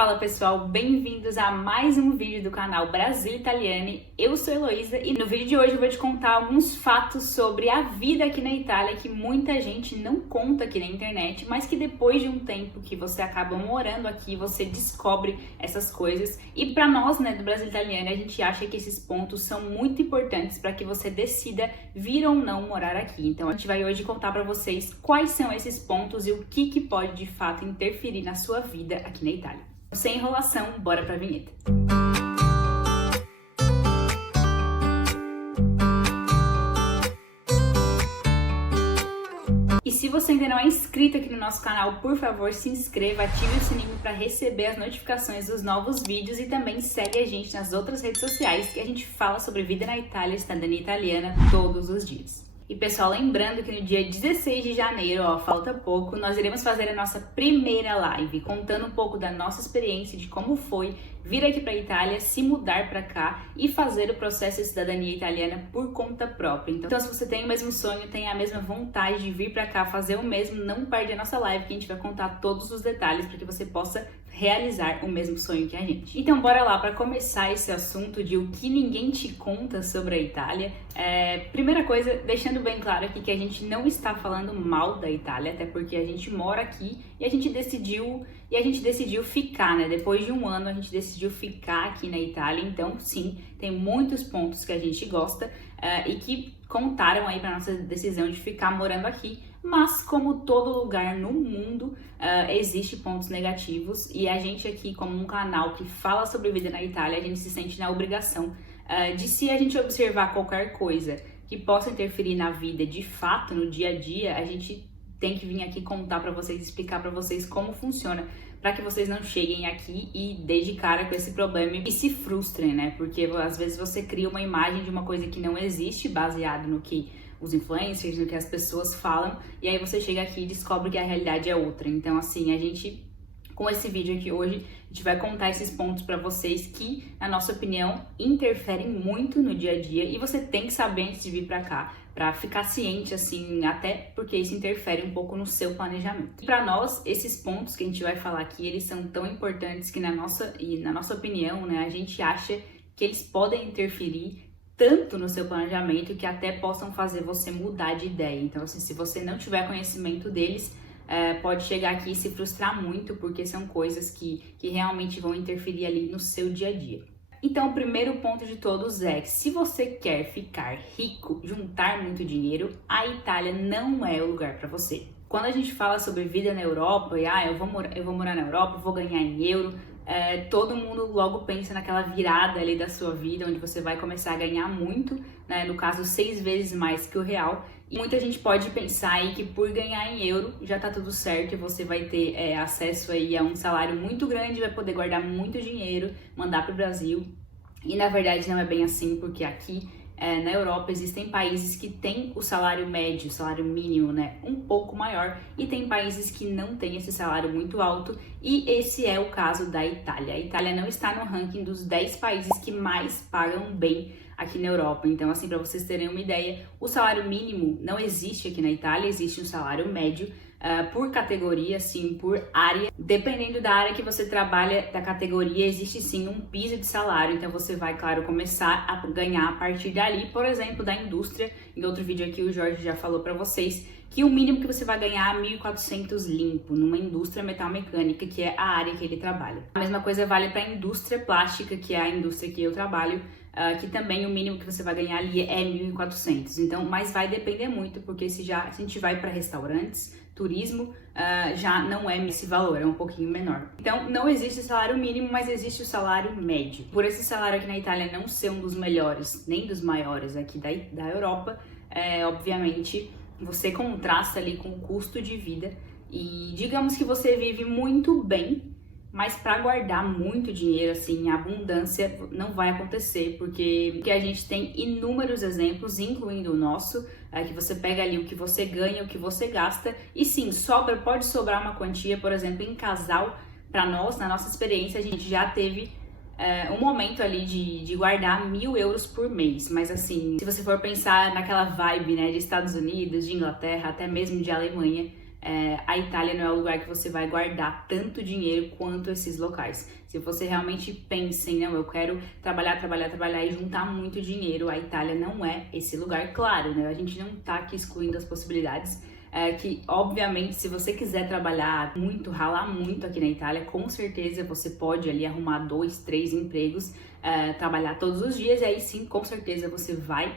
Fala pessoal, bem-vindos a mais um vídeo do canal Brasil Italiane. Eu sou Heloísa e no vídeo de hoje eu vou te contar alguns fatos sobre a vida aqui na Itália que muita gente não conta aqui na internet, mas que depois de um tempo que você acaba morando aqui, você descobre essas coisas. E para nós, do Brasil Italiane, a gente acha que esses pontos são muito importantes para que você decida vir ou não morar aqui. Então a gente vai hoje contar para vocês quais são esses pontos e o que pode de fato interferir na sua vida aqui na Itália. Sem enrolação, bora pra vinheta. E se você ainda não é inscrito aqui no nosso canal, por favor, se inscreva, ative o sininho para receber as notificações dos novos vídeos e também segue a gente nas outras redes sociais que a gente fala sobre vida na Itália, cidadania italiana, todos os dias. E pessoal, lembrando que no dia 16 de janeiro, falta pouco, nós iremos fazer a nossa primeira live, contando um pouco da nossa experiência, de como foi vir aqui para a Itália, se mudar para cá e fazer o processo de cidadania italiana por conta própria. Então, se você tem o mesmo sonho, tem a mesma vontade de vir para cá fazer o mesmo, não perde a nossa live que a gente vai contar todos os detalhes para que você possa realizar o mesmo sonho que a gente. Então, bora lá para começar esse assunto de o que ninguém te conta sobre a Itália. Primeira coisa, deixando bem claro aqui que a gente não está falando mal da Itália, até porque a gente mora aqui e a gente decidiu ficar, Depois de um ano a gente decidiu ficar aqui na Itália, então sim, tem muitos pontos que a gente gosta e que contaram aí para nossa decisão de ficar morando aqui, mas como todo lugar no mundo, existe pontos negativos e a gente aqui, como um canal que fala sobre vida na Itália, a gente se sente na obrigação de, se a gente observar qualquer coisa que possa interferir na vida de fato, no dia a dia, a gente tem que vir aqui contar para vocês, explicar para vocês como funciona, para que vocês não cheguem aqui e dêem de cara com esse problema e se frustrem, Porque às vezes você cria uma imagem de uma coisa que não existe, baseado no que os influencers, no que as pessoas falam, e aí você chega aqui e descobre que a realidade é outra. Então, assim, a gente, com esse vídeo aqui hoje, a gente vai contar esses pontos para vocês que, na nossa opinião, interferem muito no dia a dia e você tem que saber antes de vir para cá, para ficar ciente, assim, até porque isso interfere um pouco no seu planejamento. E para nós, esses pontos que a gente vai falar aqui, eles são tão importantes que, na nossa opinião, a gente acha que eles podem interferir tanto no seu planejamento que até possam fazer você mudar de ideia. Então, assim, se você não tiver conhecimento deles, pode chegar aqui e se frustrar muito, porque são coisas que realmente vão interferir ali no seu dia a dia. Então, o primeiro ponto de todos é que se você quer ficar rico, juntar muito dinheiro, a Itália não é o lugar para você. Quando a gente fala sobre vida na Europa e eu vou morar na Europa, vou ganhar em euro, todo mundo logo pensa naquela virada ali da sua vida, onde você vai começar a ganhar muito, no caso 6 vezes mais que o real. E muita gente pode pensar aí que por ganhar em euro já tá tudo certo e você vai ter acesso aí a um salário muito grande, vai poder guardar muito dinheiro, mandar pro Brasil. E na verdade não é bem assim, porque aqui na Europa existem países que têm o salário médio, o salário mínimo, um pouco maior, e tem países que não têm esse salário muito alto, e esse é o caso da Itália. A Itália não está no ranking dos 10 países que mais pagam bem aqui na Europa. Então, assim, para vocês terem uma ideia, o salário mínimo não existe aqui na Itália, existe um salário médio, por categoria, assim, por área. Dependendo da área que você trabalha, da categoria, existe sim um piso de salário. Então você vai, claro, começar a ganhar a partir dali, por exemplo, da indústria. Em outro vídeo aqui o Jorge já falou para vocês que o mínimo que você vai ganhar é 1.400 limpo numa indústria metalmecânica, que é a área que ele trabalha. A mesma coisa vale para a indústria plástica, que é a indústria que eu trabalho, que também o mínimo que você vai ganhar ali é 1.400. Então, mas vai depender muito, porque se a gente vai para restaurantes, turismo, já não é esse valor, é um pouquinho menor. Então, não existe salário mínimo, mas existe o salário médio. Por esse salário aqui na Itália não ser um dos melhores, nem dos maiores aqui da Europa, obviamente, você contrasta ali com o custo de vida e digamos que você vive muito bem, mas para guardar muito dinheiro, assim, em abundância, não vai acontecer, porque a gente tem inúmeros exemplos, incluindo o nosso, que você pega ali o que você ganha, o que você gasta, e sim, pode sobrar uma quantia, por exemplo, em casal. Para nós, na nossa experiência, a gente já teve um momento ali de guardar 1.000 euros por mês, mas assim, se você for pensar naquela vibe, de Estados Unidos, de Inglaterra, até mesmo de Alemanha, a Itália não é o lugar que você vai guardar tanto dinheiro quanto esses locais. Se você realmente pensa em, não, eu quero trabalhar e juntar muito dinheiro, a Itália não é esse lugar. Claro, né? A gente não tá aqui excluindo as possibilidades, que obviamente se você quiser trabalhar muito, ralar muito aqui na Itália, com certeza você pode ali arrumar 2, 3 empregos, trabalhar todos os dias, e aí sim, com certeza você vai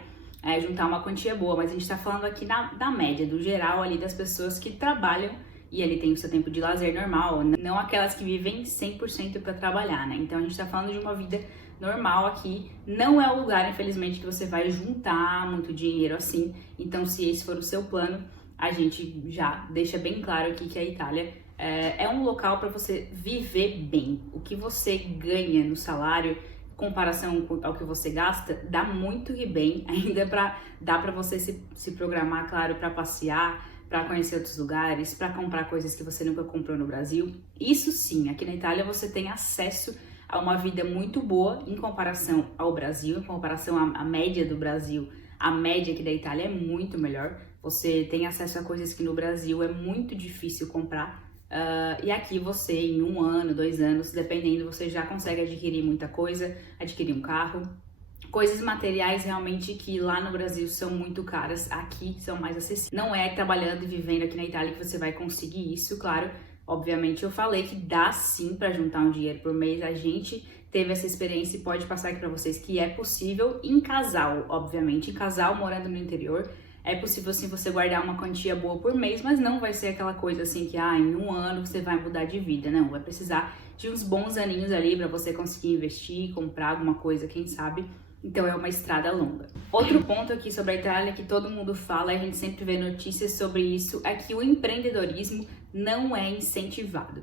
juntar uma quantia boa. Mas a gente tá falando aqui da média, do geral ali das pessoas que trabalham e ali tem o seu tempo de lazer normal, não aquelas que vivem 100% para trabalhar, né? Então a gente tá falando de uma vida normal aqui, não é o lugar, infelizmente, que você vai juntar muito dinheiro assim. Então, se esse for o seu plano, a gente já deixa bem claro aqui que a Itália é um local para você viver bem. O que você ganha no salário, em comparação ao que você gasta, dá muito que bem. Ainda dá para você se programar, claro, para passear, para conhecer outros lugares, para comprar coisas que você nunca comprou no Brasil. Isso sim, aqui na Itália você tem acesso a uma vida muito boa em comparação ao Brasil, em comparação à média do Brasil. A média aqui da Itália é muito melhor. Você tem acesso a coisas que no Brasil é muito difícil comprar. E aqui você, em 1 ano, 2 anos, dependendo, você já consegue adquirir muita coisa, adquirir um carro. Coisas materiais realmente que lá no Brasil são muito caras, aqui são mais acessíveis. Não é trabalhando e vivendo aqui na Itália que você vai conseguir isso, claro. Obviamente eu falei que dá sim para juntar um dinheiro por mês. A gente teve essa experiência e pode passar aqui para vocês que é possível em casal, obviamente. Em casal, morando no interior, é possível sim você guardar uma quantia boa por mês, mas não vai ser aquela coisa assim que em 1 ano você vai mudar de vida. Não, vai precisar de uns bons aninhos ali para você conseguir investir, comprar alguma coisa, quem sabe. Então é uma estrada longa. Outro ponto aqui sobre a Itália que todo mundo fala, a gente sempre vê notícias sobre isso, é que o empreendedorismo não é incentivado.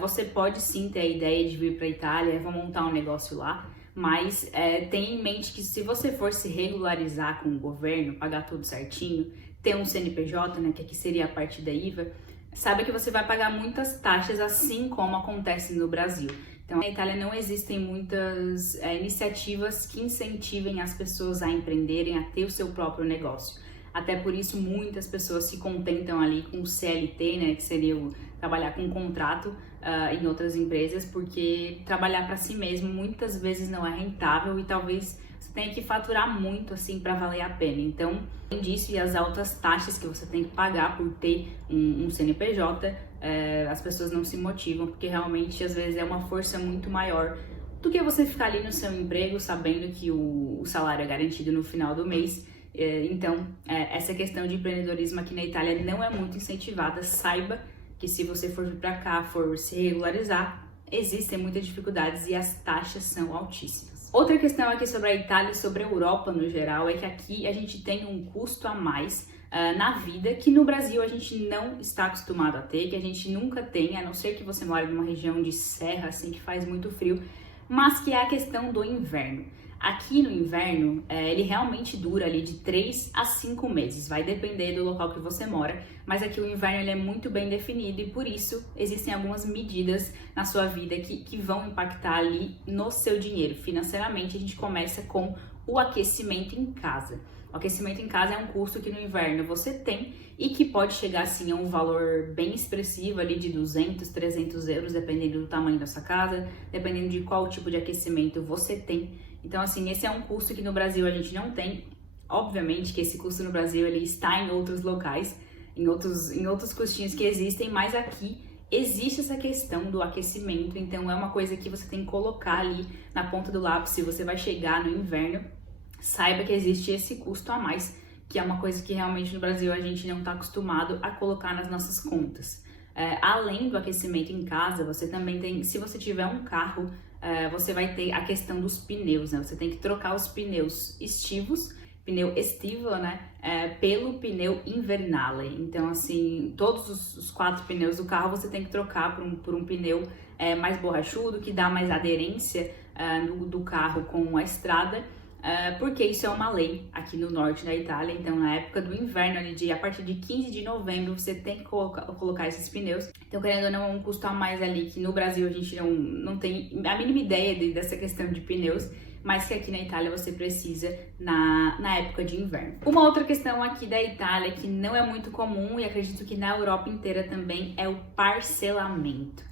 Você pode sim ter a ideia de vir para a Itália, vou montar um negócio lá, mas tenha em mente que se você for se regularizar com o governo, pagar tudo certinho, ter um CNPJ, né, que aqui seria a parte da IVA, saiba que você vai pagar muitas taxas, assim como acontece no Brasil. Então, na Itália não existem muitas iniciativas que incentivem as pessoas a empreenderem, a ter o seu próprio negócio. Até por isso, muitas pessoas se contentam ali com o CLT, né, que seria trabalhar com um contrato em outras empresas, porque trabalhar para si mesmo muitas vezes não é rentável e talvez você tenha que faturar muito assim para valer a pena. Então, além disso e as altas taxas que você tem que pagar por ter um CNPJ, as pessoas não se motivam, porque realmente às vezes é uma força muito maior do que você ficar ali no seu emprego sabendo que o salário é garantido no final do mês. Então, essa questão de empreendedorismo aqui na Itália não é muito incentivada. Saiba que se você for vir para cá, for se regularizar, existem muitas dificuldades e as taxas são altíssimas. Outra questão aqui sobre a Itália e sobre a Europa no geral é que aqui a gente tem um custo a mais na vida que no Brasil a gente não está acostumado a ter, que a gente nunca tem, a não ser que você mora numa região de serra, assim, que faz muito frio, mas que é a questão do inverno. Aqui no inverno, ele realmente dura ali de 3 a 5 meses, vai depender do local que você mora, mas aqui o inverno ele é muito bem definido e por isso existem algumas medidas na sua vida que vão impactar ali no seu dinheiro. Financeiramente, a gente começa com o aquecimento em casa. O aquecimento em casa é um custo que no inverno você tem e que pode chegar assim a um valor bem expressivo ali de 200, 300 euros, dependendo do tamanho da sua casa, dependendo de qual tipo de aquecimento você tem. Então, assim, esse é um custo que no Brasil a gente não tem. Obviamente que esse custo no Brasil ele está em outros locais, em outros custinhos que existem, mas aqui existe essa questão do aquecimento, então é uma coisa que você tem que colocar ali na ponta do lápis. Se você vai chegar no inverno, saiba que existe esse custo a mais, que é uma coisa que realmente no Brasil a gente não está acostumado a colocar nas nossas contas. Além do aquecimento em casa, você também tem, se você tiver um carro, você vai ter a questão dos pneus, né? Você tem que trocar os pneus estivos, pneu estivo, né? Pelo pneu invernale. Então, assim, todos os 4 pneus do carro você tem que trocar por um pneu mais borrachudo, que dá mais aderência do carro com a estrada. porque isso é uma lei aqui no norte da Itália. Então, na época do inverno, ali a partir de 15 de novembro, você tem que colocar esses pneus. Então, querendo ou não, é um custo a mais ali, que no Brasil a gente não tem a mínima ideia dessa questão de pneus, mas que aqui na Itália você precisa na época de inverno. Uma outra questão aqui da Itália que não é muito comum, e acredito que na Europa inteira também, é o parcelamento.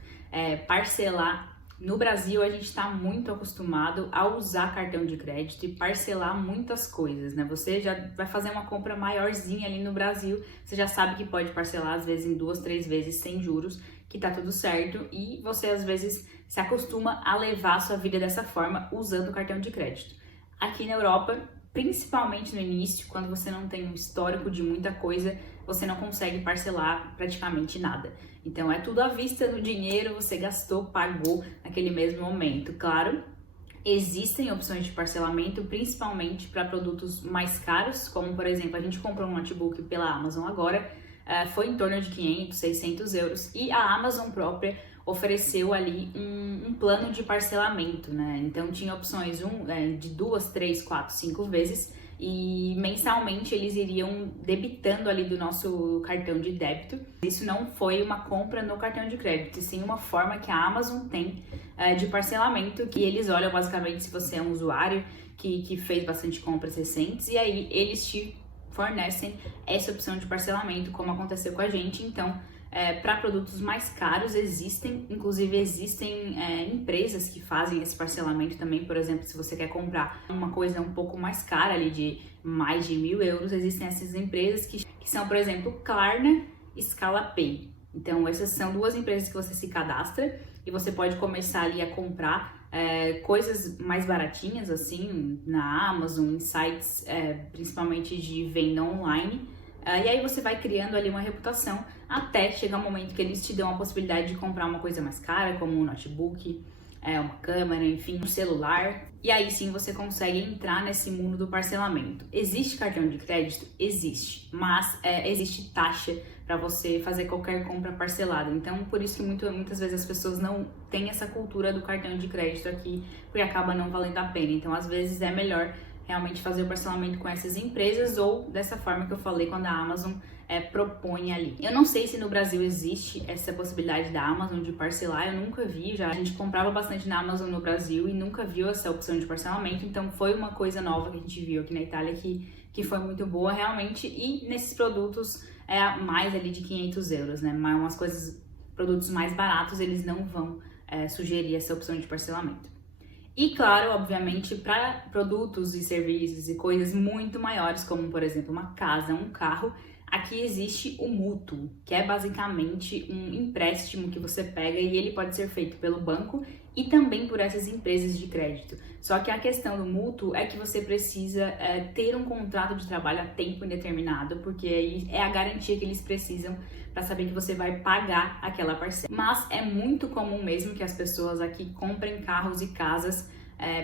Parcelar. No Brasil, a gente está muito acostumado a usar cartão de crédito e parcelar muitas coisas, né? Você já vai fazer uma compra maiorzinha ali no Brasil, você já sabe que pode parcelar às vezes em 2, 3 vezes sem juros, que tá tudo certo, e você às vezes se acostuma a levar a sua vida dessa forma usando o cartão de crédito. Aqui na Europa, principalmente no início, quando você não tem um histórico de muita coisa, você não consegue parcelar praticamente nada. Então é tudo à vista no dinheiro, você gastou, pagou naquele mesmo momento. Claro, existem opções de parcelamento, principalmente para produtos mais caros, como por exemplo, a gente comprou um notebook pela Amazon agora, foi em torno de 500, 600 euros, e a Amazon própria ofereceu ali um plano de parcelamento, né? Então tinha opções de 2, 3, 4, 5 vezes, e mensalmente eles iriam debitando ali do nosso cartão de débito. Isso não foi uma compra no cartão de crédito, e sim uma forma que a Amazon tem de parcelamento, que eles olham basicamente se você é um usuário que fez bastante compras recentes, e aí eles te fornecem essa opção de parcelamento, como aconteceu com a gente. Então, para produtos mais caros inclusive existem empresas que fazem esse parcelamento também. Por exemplo, se você quer comprar uma coisa um pouco mais cara ali, de mais de 1.000 euros, existem essas empresas que são, por exemplo, Klarna e Scalapay. Então, essas são duas empresas que você se cadastra e você pode começar ali a comprar coisas mais baratinhas, assim, na Amazon, em sites principalmente de venda online. E aí você vai criando ali uma reputação até chegar um momento que eles te dão a possibilidade de comprar uma coisa mais cara, como um notebook, uma câmera, enfim, um celular. E aí sim você consegue entrar nesse mundo do parcelamento. Existe cartão de crédito? Existe, mas existe taxa para você fazer qualquer compra parcelada. Então, por isso que muitas vezes as pessoas não têm essa cultura do cartão de crédito aqui, porque acaba não valendo a pena. Então, às vezes é melhor realmente fazer o parcelamento com essas empresas, ou dessa forma que eu falei, quando a Amazon propõe ali. Eu não sei se no Brasil existe essa possibilidade da Amazon de parcelar, eu nunca vi. Já a gente comprava bastante na Amazon no Brasil e nunca viu essa opção de parcelamento, então foi uma coisa nova que a gente viu aqui na Itália que foi muito boa realmente. E nesses produtos mais ali de 500 euros, né? Mas produtos mais baratos, eles não vão sugerir essa opção de parcelamento. E claro, obviamente, para produtos e serviços e coisas muito maiores, como por exemplo uma casa, um carro, aqui existe o mútuo, que é basicamente um empréstimo que você pega, e ele pode ser feito pelo banco e também por essas empresas de crédito. Só que a questão do mútuo é que você precisa ter um contrato de trabalho a tempo indeterminado, porque aí é a garantia que eles precisam para saber que você vai pagar aquela parcela. Mas é muito comum mesmo que as pessoas aqui comprem carros e casas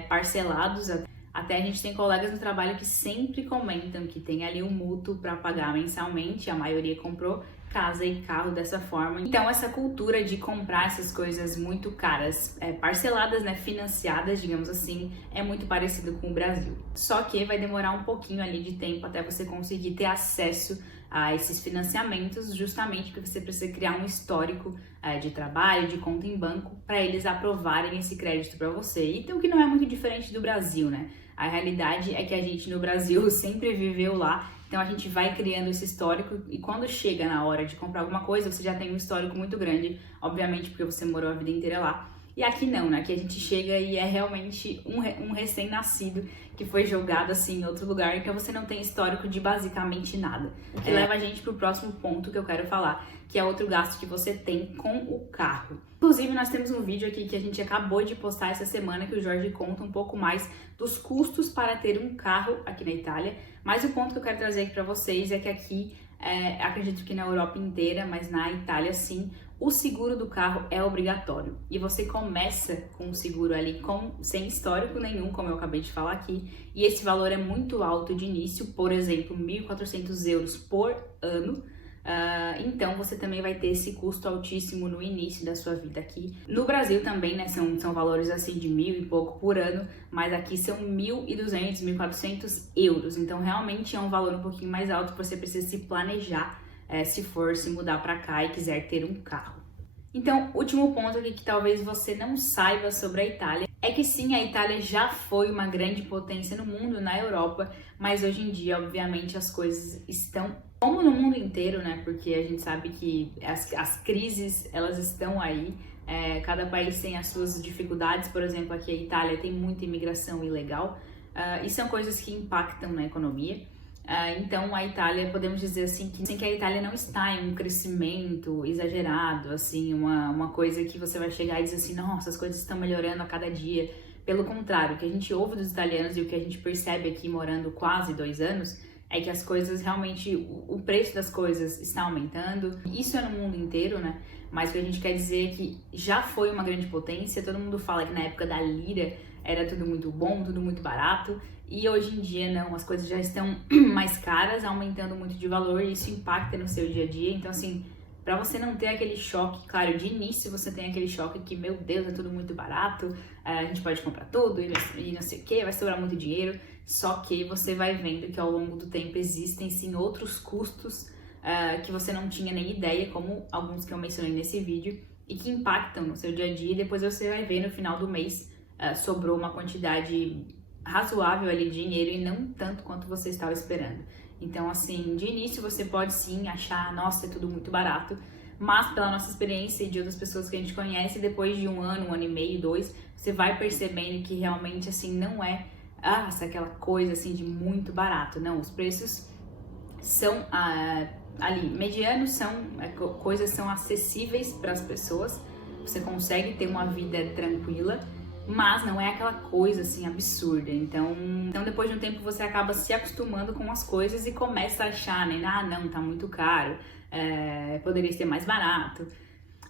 parcelados. Até a gente tem colegas no trabalho que sempre comentam que tem ali um mútuo para pagar mensalmente. A maioria comprou casa e carro dessa forma. Então essa cultura de comprar essas coisas muito caras, parceladas, né, financiadas, digamos assim, é muito parecido com o Brasil. Só que vai demorar um pouquinho ali de tempo até você conseguir ter acesso a esses financiamentos, justamente porque você precisa criar um histórico de trabalho, de conta em banco, para eles aprovarem esse crédito para você. Então, o que não é muito diferente do Brasil, né? A realidade é que a gente no Brasil sempre viveu lá, então a gente vai criando esse histórico, e quando chega na hora de comprar alguma coisa, você já tem um histórico muito grande, obviamente porque você morou a vida inteira lá. E aqui não, né? Aqui a gente chega e é realmente um recém-nascido que foi jogado assim em outro lugar, então você não tem histórico de basicamente nada. O que leva a gente pro próximo ponto que eu quero falar, que é outro gasto que você tem com o carro. Inclusive, nós temos um vídeo aqui que a gente acabou de postar essa semana, que o Jorge conta um pouco mais dos custos para ter um carro aqui na Itália. Mas o ponto que eu quero trazer aqui para vocês é que aqui, acredito que na Europa inteira, mas na Itália sim, o seguro do carro é obrigatório. E você começa com o seguro ali sem histórico nenhum, como eu acabei de falar aqui. E esse valor é muito alto de início, por exemplo, 1.400 euros por ano. Então você também vai ter esse custo altíssimo no início da sua vida aqui. No Brasil também, né, são valores assim de 1.000 e pouco por ano, mas aqui são 1.200, 1.400 euros. Então realmente é um valor um pouquinho mais alto que você precisa se planejar se for se mudar para cá e quiser ter um carro. Então, último ponto aqui que talvez você não saiba sobre a Itália é que sim, a Itália já foi uma grande potência no mundo, na Europa, mas hoje em dia, obviamente, as coisas estão como no mundo inteiro, né? Porque a gente sabe que as crises, elas estão aí. Cada país tem as suas dificuldades. Por exemplo, aqui a Itália tem muita imigração ilegal e são coisas que impactam na economia. Então a Itália, podemos dizer assim que a Itália não está em um crescimento exagerado, assim, uma coisa que você vai chegar e dizer assim, nossa, as coisas estão melhorando a cada dia. Pelo contrário, o que a gente ouve dos italianos e o que a gente percebe aqui morando quase 2 anos é que as coisas realmente, o preço das coisas está aumentando. Isso é no mundo inteiro, né? Mas o que a gente quer dizer é que já foi uma grande potência. Todo mundo fala que na época da lira era tudo muito bom, tudo muito barato. E hoje em dia não, as coisas já estão mais caras, aumentando muito de valor e isso impacta no seu dia a dia. Então assim, para você não ter aquele choque, claro, de início você tem aquele choque que, meu Deus, é tudo muito barato, a gente pode comprar tudo e não sei o que, vai sobrar muito dinheiro. Só que você vai vendo que ao longo do tempo existem sim outros custos que você não tinha nem ideia, como alguns que eu mencionei nesse vídeo, e que impactam no seu dia a dia. E depois você vai ver no final do mês sobrou uma quantidade razoável ali de dinheiro e não tanto quanto você estava esperando. Então, assim, de início você pode sim achar, nossa, é tudo muito barato, mas pela nossa experiência e de outras pessoas que a gente conhece, depois de 1 ano, 1 ano e meio, 2, você vai percebendo que realmente, assim, não é aquela coisa, assim, de muito barato. Não, os preços são ali, medianos, coisas são acessíveis para as pessoas, você consegue ter uma vida tranquila, mas não é aquela coisa assim absurda. Então depois de um tempo você acaba se acostumando com as coisas e começa a achar, né? Não, tá muito caro, poderia ser mais barato.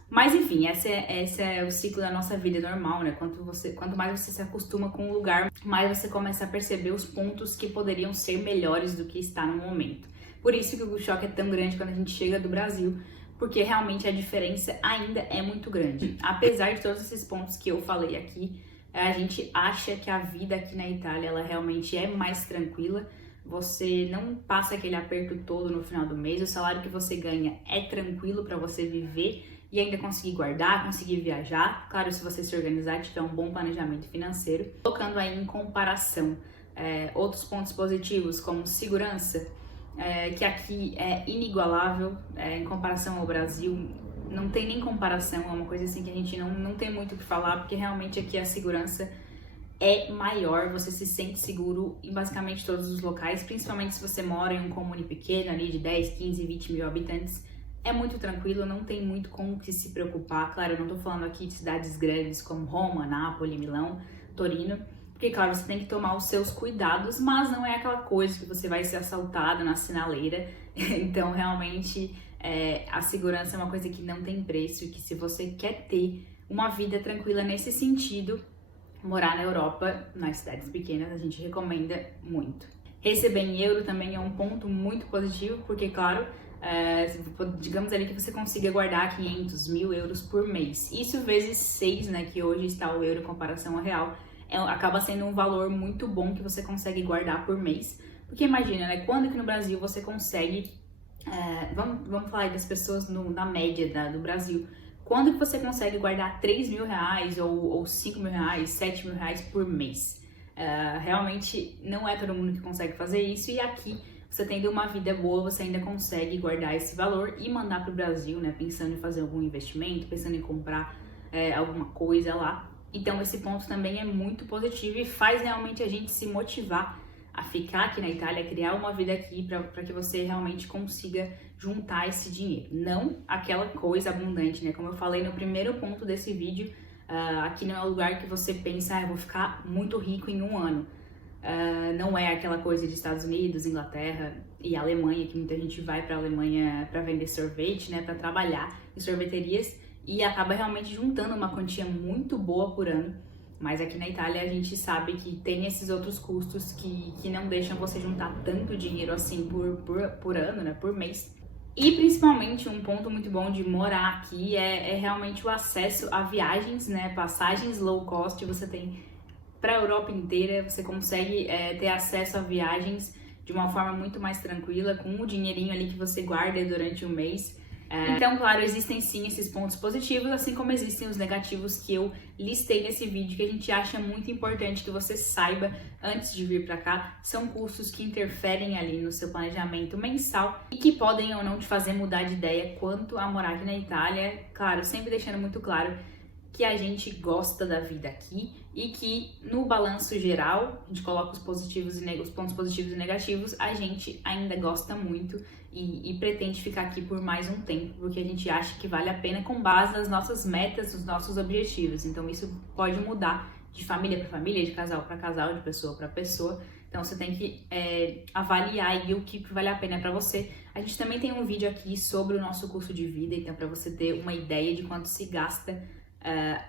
Mas enfim, esse é o ciclo da nossa vida normal, né? Quanto mais você se acostuma com o lugar, mais você começa a perceber os pontos que poderiam ser melhores do que está no momento. Por isso que o choque é tão grande quando a gente chega do Brasil, porque realmente a diferença ainda é muito grande. Apesar de todos esses pontos que eu falei aqui, a gente acha que a vida aqui na Itália, ela realmente é mais tranquila. Você não passa aquele aperto todo no final do mês, o salário que você ganha é tranquilo para você viver e ainda conseguir guardar, conseguir viajar. Claro, se você se organizar e tiver um bom planejamento financeiro. Colocando aí em comparação outros pontos positivos, como segurança, que aqui é inigualável em comparação ao Brasil. Não tem nem comparação, é uma coisa assim que a gente não tem muito o que falar, porque realmente aqui a segurança é maior, você se sente seguro em basicamente todos os locais, principalmente se você mora em um comune pequeno ali de 10, 15, 20 mil habitantes, é muito tranquilo, não tem muito com o que se preocupar. Claro, eu não tô falando aqui de cidades grandes como Roma, Nápoles, Milão, Torino, porque claro, você tem que tomar os seus cuidados, mas não é aquela coisa que você vai ser assaltado na sinaleira. Então realmente a segurança é uma coisa que não tem preço, e que se você quer ter uma vida tranquila nesse sentido, morar na Europa, nas cidades pequenas, a gente recomenda muito. Receber em euro também é um ponto muito positivo, porque claro, digamos ali que você consiga guardar 500, 1.000 euros por mês. Isso vezes 6, né, que hoje está o euro em comparação ao real, acaba sendo um valor muito bom que você consegue guardar por mês. Porque imagina, né, quando aqui no Brasil você consegue, vamos falar aí das pessoas na média do Brasil, quando que você consegue guardar 3.000 reais ou 5.000 reais, 7.000 reais por mês? Realmente não é todo mundo que consegue fazer isso, e aqui você tendo uma vida boa, você ainda consegue guardar esse valor e mandar para o Brasil, né, pensando em fazer algum investimento, pensando em comprar alguma coisa lá. Então esse ponto também é muito positivo e faz realmente a gente se motivar a ficar aqui na Itália, criar uma vida aqui para que você realmente consiga juntar esse dinheiro. Não aquela coisa abundante, né? Como eu falei no primeiro ponto desse vídeo, aqui não é o lugar que você pensa, eu vou ficar muito rico em 1 ano. Não é aquela coisa de Estados Unidos, Inglaterra e Alemanha, que muita gente vai para a Alemanha para vender sorvete, né? Para trabalhar em sorveterias e acaba realmente juntando uma quantia muito boa por ano. Mas aqui na Itália a gente sabe que tem esses outros custos que não deixam você juntar tanto dinheiro assim por ano, né, por mês. E principalmente um ponto muito bom de morar aqui é realmente o acesso a viagens, né? Passagens low cost, você tem para a Europa inteira, você consegue ter acesso a viagens de uma forma muito mais tranquila, com o dinheirinho ali que você guarda durante o mês. Então, claro, existem sim esses pontos positivos, assim como existem os negativos que eu listei nesse vídeo, que a gente acha muito importante que você saiba antes de vir para cá. São custos que interferem ali no seu planejamento mensal e que podem ou não te fazer mudar de ideia quanto a morar aqui na Itália. Claro, sempre deixando muito claro que a gente gosta da vida aqui e que no balanço geral, a gente coloca os positivos e os pontos positivos e negativos, a gente ainda gosta muito e pretende ficar aqui por mais um tempo, porque a gente acha que vale a pena com base nas nossas metas, nos nossos objetivos. Então isso pode mudar de família para família, de casal para casal, de pessoa para pessoa. Então você tem que avaliar aí o que vale a pena para você. A gente também tem um vídeo aqui sobre o nosso custo de vida, então para você ter uma ideia de quanto se gasta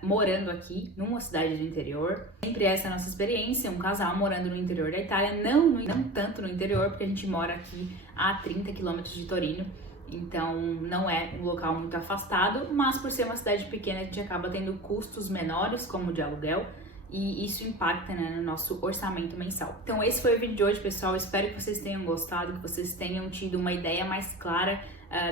morando aqui numa cidade do interior. Sempre essa é a nossa experiência, um casal morando no interior da Itália, não tanto no interior, porque a gente mora aqui a 30 km de Torino, então não é um local muito afastado, mas por ser uma cidade pequena a gente acaba tendo custos menores, como de aluguel, e isso impacta, né, no nosso orçamento mensal. Então esse foi o vídeo de hoje, pessoal. Espero que vocês tenham gostado, que vocês tenham tido uma ideia mais clara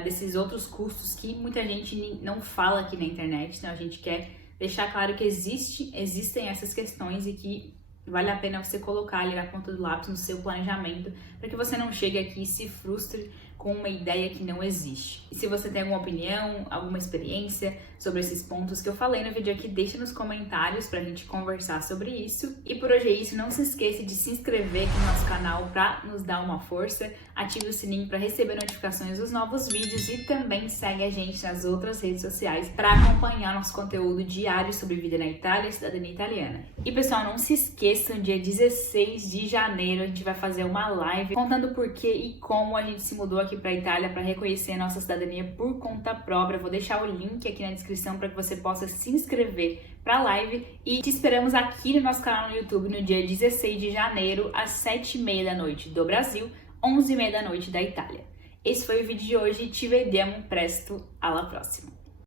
desses outros custos que muita gente não fala aqui na internet. Então a gente quer deixar claro que existem essas questões e que vale a pena você colocar ali na ponta do lápis no seu planejamento, para que você não chegue aqui e se frustre com uma ideia que não existe. E se você tem alguma opinião, alguma experiência sobre esses pontos que eu falei no vídeo aqui, deixa nos comentários pra gente conversar sobre isso. E por hoje é isso, não se esqueça de se inscrever aqui no nosso canal pra nos dar uma força, ative o sininho para receber notificações dos novos vídeos e também segue a gente nas outras redes sociais para acompanhar nosso conteúdo diário sobre vida na Itália e cidadania italiana. E pessoal, não se esqueçam, dia 16 de janeiro a gente vai fazer uma live contando por que e como a gente se mudou aqui para a Itália para reconhecer a nossa cidadania por conta própria. Vou deixar o link aqui na descrição para que você possa se inscrever para a live e te esperamos aqui no nosso canal no YouTube no dia 16 de janeiro às 7h30 da noite do Brasil, 11h30 da noite da Itália. Esse foi o vídeo de hoje, ci vediamo presto, alla prossima!